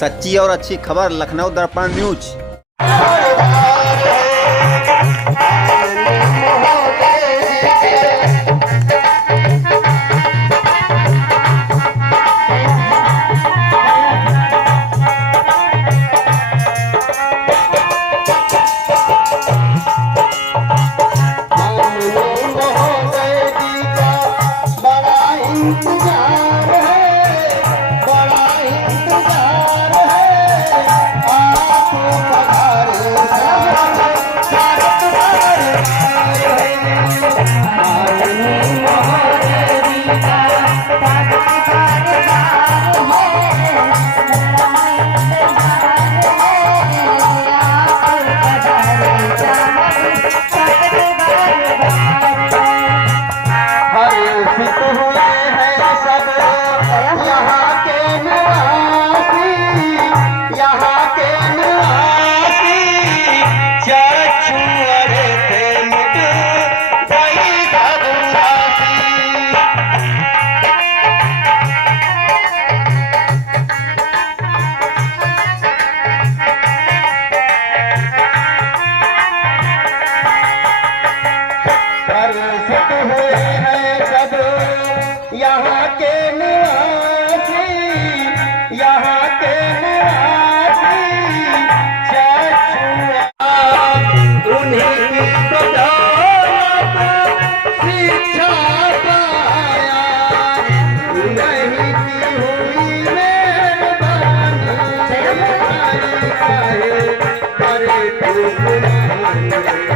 सच्ची और अच्छी खबर लखनऊ दर्पण न्यूज। यहाँ के निवासी, यहाँ के निवासी चछुआ उन्हीं की बदौलत शिक्षा पाया, उन्हीं की हुई मेहरबानी। करे तू गुमान रे,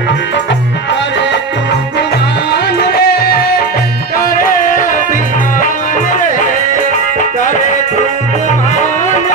करे तू गुमान रे, करे अभिमान रे, करे तू गुमान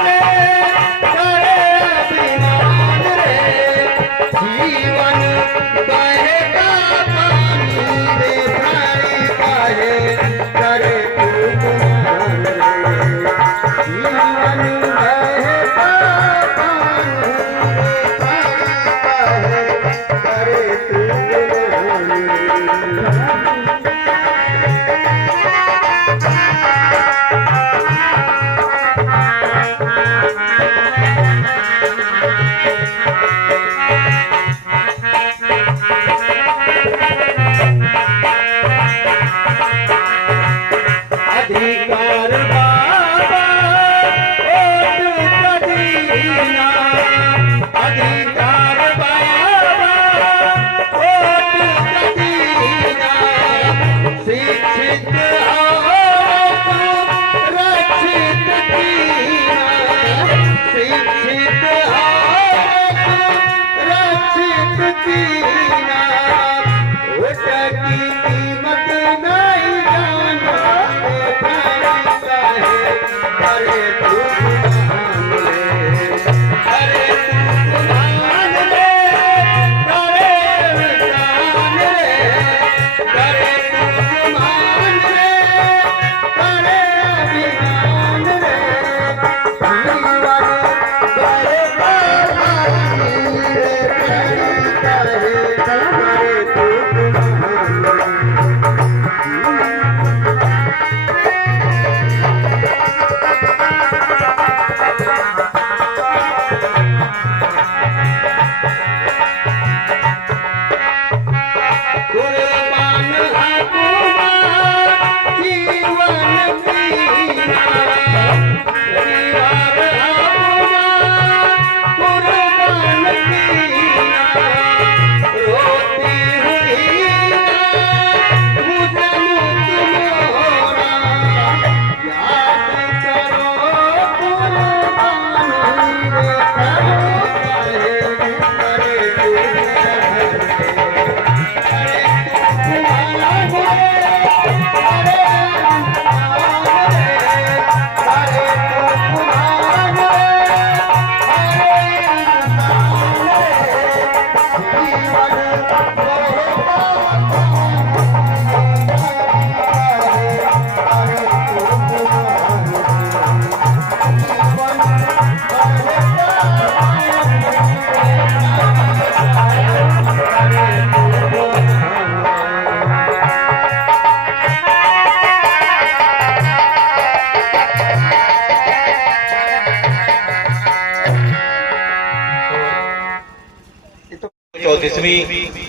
134वीं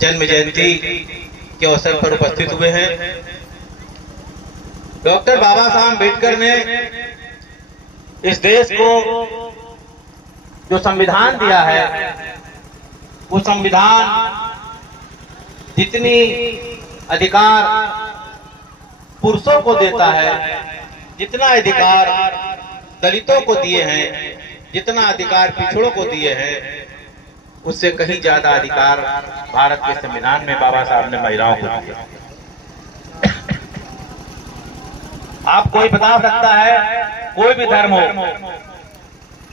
जन्म जयंती के अवसर पर उपस्थित हुए हैं। डॉक्टर बाबा साहब अम्बेडकर ने इस देश को जो संविधान दिया है, वो संविधान जितनी अधिकार पुरुषों को देता है, जितना अधिकार दलितों को दिए हैं, जितना अधिकार पिछड़ों को दिए हैं, उससे कहीं ज्यादा अधिकार भारत के संविधान में बाबा साहब ने महिलाओं को दिए। आप कोई बता सकता है, कोई भी धर्म हो,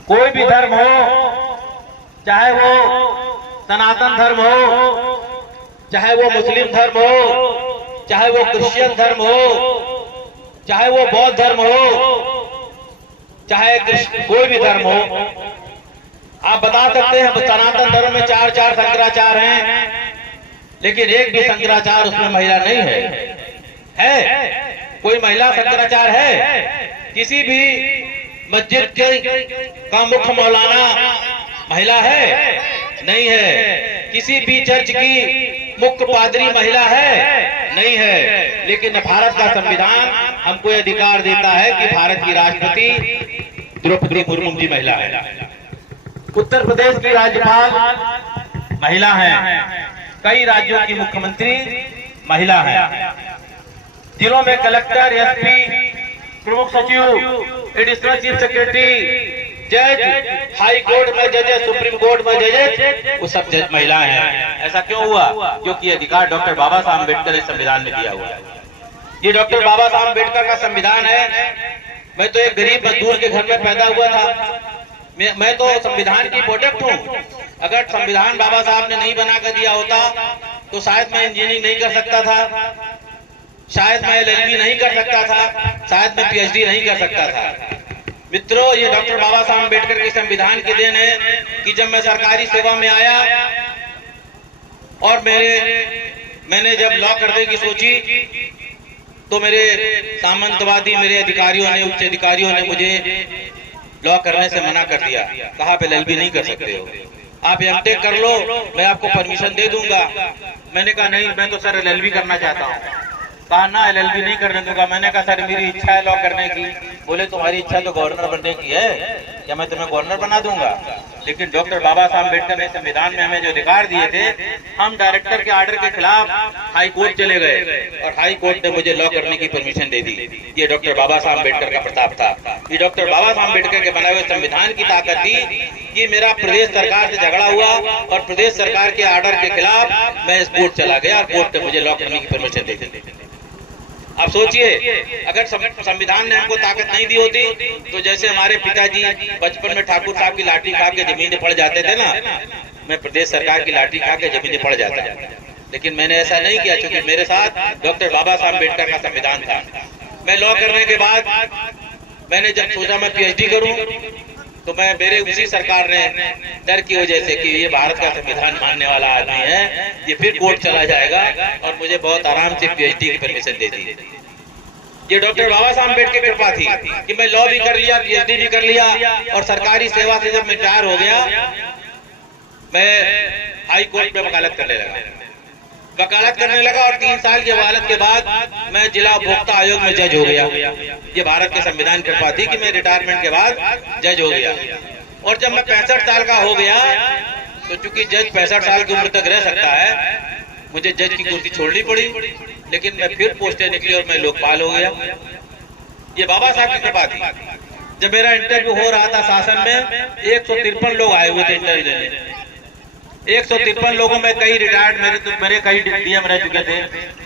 कोई भी धर्म हो, चाहे वो सनातन धर्म हो, चाहे वो मुस्लिम धर्म हो, चाहे वो क्रिश्चियन धर्म हो, चाहे वो बौद्ध धर्म हो, चाहे कोई भी धर्म हो, आप बता सकते हैं सनातन धर्म में 4 शंकराचार्य हैं, लेकिन एक भी शंकराचार्य उसमें महिला नहीं है? कोई महिला शंकराचार्य है? किसी भी मस्जिद का मुख्य मौलाना महिला है? नहीं है। किसी भी चर्च की मुख्य पादरी महिला है? नहीं है। लेकिन भारत का संविधान हमको अधिकार देता है कि भारत की राष्ट्रपति द्रौपदी मुर्मू जी महिला है, उत्तर प्रदेश की राज्यपाल महिला है, कई राज्यों की मुख्यमंत्री महिला है, जिलों में कलेक्टर, एसपी, प्रमुख सचिव, एडिशनल चीफ सेक्रेटरी, जज, हाई कोर्ट में जजेस, सुप्रीम कोर्ट में जजेस, वो सब जज महिलाएं हैं। ऐसा क्यों हुआ? क्योंकि अधिकार डॉक्टर बाबा साहब अम्बेडकर ने संविधान में दिया हुआ है। ये डॉक्टर बाबा साहब अम्बेडकर का संविधान है। मैं तो एक गरीब मजदूर के घर में पैदा हुआ था, मैं तो संविधान की प्रोडक्ट हूँ। अगर संविधान बाबा साहब ने नहीं बना कर दिया होता तो शायद मैं इंजीनियरिंग नहीं कर सकता था, शायद मैं LLB नहीं कर सकता था, शायद मैं PhD नहीं कर सकता था। मित्रों, ये डॉक्टर बाबा साहब अम्बेडकर के संविधान की देन है कि जब मैं सरकारी सेवा में आया और मैंने जब लॉ करने की सोची तो मेरे सामंतवादी मेरे अधिकारियों ने, उच्च अधिकारियों ने मुझे लॉ करने से मना कर दिया। कहा आप LLB नहीं कर सकते हो, आप MTech कर लो, मैं आपको परमिशन दे दूंगा। मैंने कहा नहीं, मैं तो सर LLB करना चाहता हूँ। कहा ना, LLB नहीं करने दूंगा। मैंने कहा सर मेरी इच्छा है लॉ करने की। बोले तुम्हारी इच्छा तो गवर्नर बनने की है, या मैं तुम्हें गवर्नर बना दूंगा? लेकिन डॉक्टर बाबा साहब अम्बेडकर ने संविधान में हमें जो अधिकार दिए थे, हम डायरेक्टर के ऑर्डर के खिलाफ हाई कोर्ट चले गए और हाई कोर्ट ने मुझे लॉ करने की परमिशन दे दी। ये डॉक्टर बाबा साहब अम्बेडकर का प्रताप था। ये डॉक्टर बाबा साहब अम्बेडकर के बनाए हुए संविधान की ताकत थी कि मेरा प्रदेश सरकार से झगड़ा हुआ और प्रदेश सरकार के ऑर्डर के खिलाफ मैं इस कोर्ट चला गया और कोर्ट ने मुझे लॉ करने की परमिशन दे दी। अब सोचिए, अगर संविधान ने हमको ताकत नहीं दी होती तो जैसे हमारे पिताजी बचपन में ठाकुर साहब की लाठी खा के जमीन पड़ जाते थे ना, मैं प्रदेश सरकार की लाठी खा के जमीन पड़ जाता। लेकिन मैंने ऐसा नहीं किया, क्योंकि मेरे साथ डॉक्टर बाबा साहब अम्बेडकर का संविधान था। मैं लॉ करने के बाद मैंने जब सोचा मैं PhD करूं तो मैं मेरे उसी सरकार ने डर की वजह से कि ये भारत का संविधान मानने वाला आदमी है, ये फिर कोर्ट चला जाएगा, और मुझे बहुत आराम से PhD की परमिशन दे दी। ये डॉक्टर बाबा साहब अम्बेडकर की कृपा थी कि मैं लॉ भी कर लिया, PhD भी कर लिया, और सरकारी सेवा से जब मैं रिटायर हो गया, मैं हाई कोर्ट में वकालत करने लगा और 3 साल की वकालत के बाद मैं जिला उपभोक्ता आयोग में जज हो गया। ये भारत के संविधान की कृपा थी कि मैं रिटायरमेंट के बाद जज हो गया। और जब मैं 65 साल का हो गया तो चूंकि जज 65 साल की उम्र तक रह सकता है, मुझे जज की कुर्सी छोड़नी पड़ी, लेकिन मैं फिर पोस्टें निकली और मैं लोकपाल हो गया। ये बाबा साहब की कृपा थी। जब मेरा इंटरव्यू हो रहा था शासन में, 153 लोग आए हुए थे इंटरव्यू देने। 153 लोगों में कई रिटायर्ड, मेरे कई DM रह चुके थे,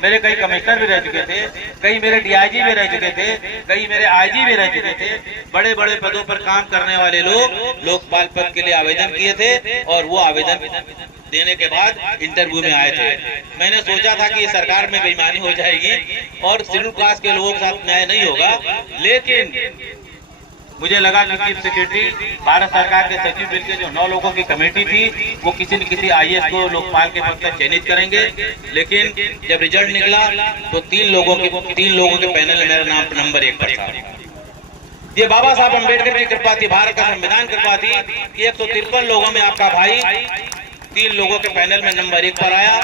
मेरे कई कमिश्नर भी रह चुके थे, कई मेरे DIG भी रह चुके थे, कई मेरे IG भी रह चुके थे। बड़े बड़े पदों पर काम करने वाले लोग लोकपाल पद के लिए आवेदन किए थे और वो आवेदन देने के बाद इंटरव्यू में आए थे। मैंने सोचा था कि ये सरकार में बेईमानी हो जाएगी और शेड्यूल कास्ट के लोगों के साथ न्याय नहीं होगा, लेकिन मुझे लगा कि चीफ सेक्रेटरी भारत सरकार के सचिव मिल के जो 9 लोगों की कमेटी थी वो किसी न किसी IAS को लोकपाल के पद पर चयनित करेंगे। लेकिन जब रिजल्ट निकला तो 3 लोगों के पैनल में मेरा नाम नंबर 1 पर था। ये बाबा साहब अम्बेडकर की कृपा थी, भारत का संविधान कृपा थी कि 153 लोगों में आपका भाई 3 लोगों के पैनल में नंबर 1 पर आया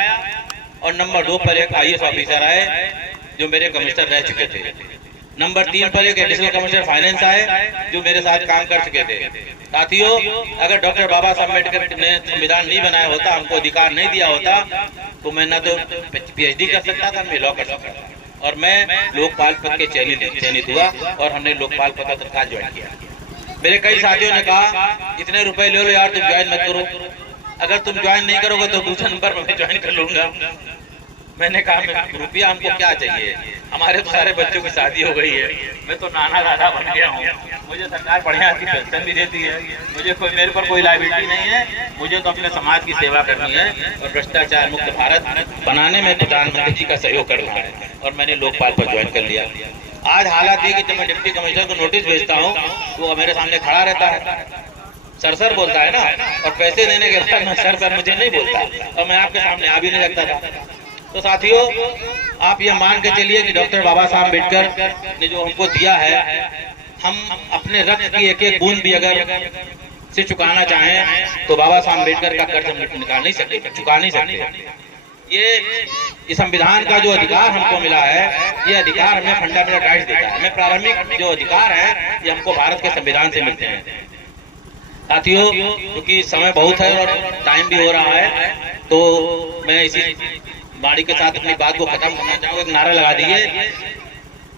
और नंबर 2 पर एक IAS ऑफिसर आए जो मेरे कमिश्नर रह चुके थे। नंबर 3 पर एक एडिशनल कमिश्नर फाइनेंस आए जो मेरे साथ काम कर चुके थे। साथियों, अगर डॉक्टर बाबा साहब अम्बेडकर ने संविधान नहीं बनाया होता, हमको अधिकार नहीं दिया होता, तो मैं ना तो PhD कर सकता था, मैं लॉ कर सकता था। और मैं लोकपाल पद के चयनित हुआ और हमने लोकपाल पद का तत्काल ज्वाइन किया। मेरे कई साथियों ने कहा इतने रुपए ले लो यार, तुम ज्वाइन मत करो, अगर तुम ज्वाइन नहीं करोगे तो दूसरे नंबर पर मैं ज्वाइन कर लूंगा। मैंने कहा रुपया हमको क्या चाहिए, हमारे तो सारे बच्चों की शादी हो गई है, मैं तो नाना दादा बन गया हूँ, मुझे सरकार बढ़िया की पेंशन भी देती है, मेरे पर कोई लायबिलिटी नहीं है, मुझे तो अपने समाज की सेवा करनी है और भ्रष्टाचार मुक्त भारत बनाने में प्रधानमंत्री जी का सहयोग करना है। और मैंने लोकपाल पर ज्वाइन कर लिया। आज हालात ये कि जब मैं डिप्टी कमिश्नर को नोटिस भेजता हूँ वो मेरे सामने खड़ा रहता है, सर बोलता है ना, और पैसे देने के बाद मैं सर मुझे नहीं बोलता और मैं आपके सामने आ भी नहीं लगता था। तो साथियों, आप ये मान के चलिए कि डॉक्टर बाबा साहब अम्बेडकर ने जो हमको दिया है, हम अपने रक्त की एक एक बूंद भी अगर से चुकाना चाहें तो बाबा साहब अम्बेडकर का कर्ज हम निकाल नहीं सकते, चुका नहीं सकते। ये संविधान का जो अधिकार हमको मिला है, ये अधिकार हमें फंडामेंटल राइट्स देता है, हमें प्रारंभिक जो अधिकार है ये हमको भारत के संविधान से मिलते हैं। साथियों, क्योंकि समय बहुत है और टाइम भी हो रहा है, तो मैं इसी बाड़ी के साथ अपनी बात को खत्म करना चाहूंगा। एक नारा लगा दिए,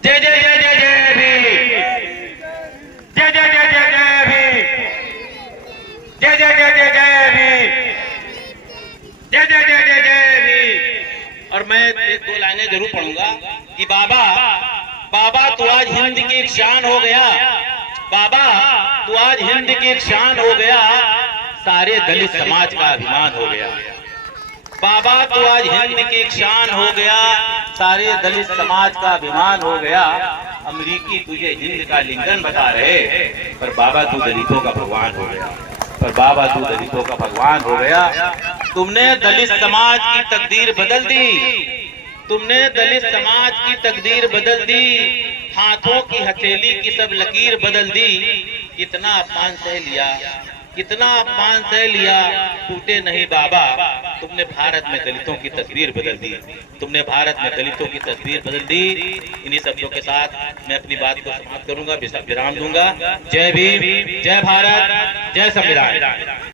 जय जय जय जय जय भीम, जय जय जय जय जय भीम, जय जय जय जय जय भीम, जय जय जय जय जय भीम। और मैं 1-2 लाइनें जरूर पढ़ूंगा कि बाबा तू आज हिंद की एक शान हो गया, बाबा तू आज हिंद की एक शान हो गया, सारे दलित समाज का अभिमान हो गया। बाबा तू आज हिंद की एक शान हो गया, सारे दलित समाज का अभिमान हो गया। अमरीकी तुझे हिंद का लिंकन बता रहे, पर बाबा तू दलितों का भगवान हो गया, पर बाबा तू दलितों का भगवान हो गया। तुमने दलित समाज की तकदीर बदल दी, तुमने दलित समाज की तकदीर बदल दी, हाथों की हथेली की सब लकीर बदल दी। कितना अपमान सह लिया, कितना अपमान सह लिया, टूटे नहीं बाबा, तुमने भारत में दलितों की तस्वीर बदल दी, तुमने भारत में दलितों की तस्वीर बदल दी। इन्हीं शब्दों के साथ मैं अपनी बात को समाप्त करूंगा, विराम दूंगा। जय भीम, जय भारत, जय संविधान।